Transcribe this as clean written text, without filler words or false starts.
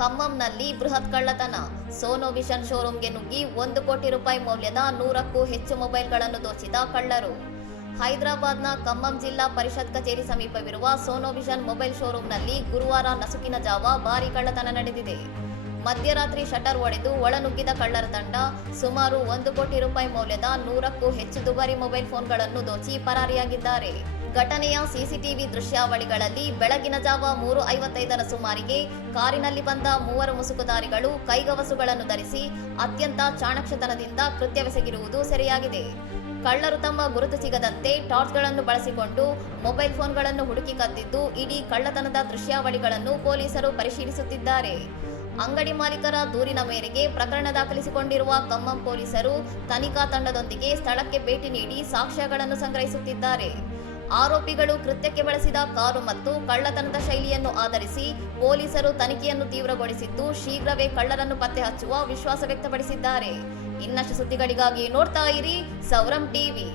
ಖಮ್మంನಲ್ಲಿ ಬೃಹತ್ ಕಳ್ಳತನ. ಸೋನೋ ವಿಷನ್ ಶೋರೂಮ್ಗೆ ನುಗ್ಗಿ 1 ಕೋಟಿ ರೂಪಾಯಿ ಮೌಲ್ಯದ 100ಕ್ಕೂ ಹೆಚ್ಚು ಮೊಬೈಲ್ಗಳನ್ನು ದೋಚಿದ ಕಳ್ಳರು. ಹೈದರಾಬಾದ್ನ ಖಮ್ಮಂ ಜಿಲ್ಲಾ ಪರಿಷತ್ ಕಚೇರಿ ಸಮೀಪವಿರುವ ಸೋನೋ ವಿಷನ್ ಮೊಬೈಲ್ ಶೋರೂಮ್ನಲ್ಲಿ ಗುರುವಾರ ನಸುಕಿನ ಜಾವ ಭಾರೀ ಕಳ್ಳತನ ನಡೆದಿದೆ. ಮಧ್ಯರಾತ್ರಿ ಶಟರ್ ಒಡೆದು ಒಳನುಗ್ಗಿದ ಕಳ್ಳರ ತಂಡ ಸುಮಾರು 1 ಕೋಟಿ ರೂಪಾಯಿ ಮೌಲ್ಯದ 100ಕ್ಕೂ ಹೆಚ್ಚು ದುಬಾರಿ ಮೊಬೈಲ್ ಫೋನ್ಗಳನ್ನು ದೋಚಿ ಪರಾರಿಯಾಗಿದ್ದಾರೆ. ಘಟನೆಯ ಸಿಸಿಟಿವಿ ದೃಶ್ಯಾವಳಿಗಳಲ್ಲಿ ಬೆಳಗಿನ ಜಾವ 3:55ರ ಸುಮಾರಿಗೆ ಕಾರಿನಲ್ಲಿ ಬಂದ 3 ಮುಸುಕುಧಾರಿಗಳು ಕೈಗವಸುಗಳನ್ನು ಧರಿಸಿ ಅತ್ಯಂತ ಚಾಣಾಕ್ಷತನದಿಂದ ಕೃತ್ಯವೆಸಗಿರುವುದು ಸೆರೆಯಾಗಿದೆ. ಕಳ್ಳರು ತಮ್ಮ ಗುರುತು ಸಿಗದಂತೆ ಟಾರ್ಚ್ಗಳನ್ನು ಬಳಸಿಕೊಂಡು ಮೊಬೈಲ್ ಫೋನ್ಗಳನ್ನು ಹುಡುಕಿ ಕದ್ದಿದ್ದು, ಇಡೀ ಕಳ್ಳತನದ ದೃಶ್ಯಾವಳಿಗಳನ್ನು ಪೊಲೀಸರು ಪರಿಶೀಲಿಸುತ್ತಿದ್ದಾರೆ. ಅಂಗಡಿ ಮಾಲೀಕರ ದೂರಿನ ಮೇರೆಗೆ ಪ್ರಕರಣ ದಾಖಲಿಸಿಕೊಂಡಿರುವ ಖಮ್ಮಂ ಪೊಲೀಸರು ತನಿಖಾ ತಂಡದೊಂದಿಗೆ ಸ್ಥಳಕ್ಕೆ ಭೇಟಿ ನೀಡಿ ಸಾಕ್ಷ್ಯಗಳನ್ನು ಸಂಗ್ರಹಿಸುತ್ತಿದ್ದಾರೆ. ಆರೋಪಿಗಳು ಕೃತ್ಯಕ್ಕೆ ಬಳಸಿದ ಕಾರು ಮತ್ತು ಕಳ್ಳತನದ ಶೈಲಿಯನ್ನು ಆಧರಿಸಿ ಪೊಲೀಸರು ತನಿಖೆಯನ್ನು ತೀವ್ರಗೊಳಿಸಿದ್ದು, ಶೀಘ್ರವೇ ಕಳ್ಳರನ್ನು ಪತ್ತೆ ಹಚ್ಚುವ ವಿಶ್ವಾಸ ವ್ಯಕ್ತಪಡಿಸಿದ್ದಾರೆ. ಇನ್ನಷ್ಟು ಸುದ್ದಿಗಳಿಗಾಗಿ ನೋಡ್ತಾ ಇರಿ ಸೌರಂ ಟಿವಿ.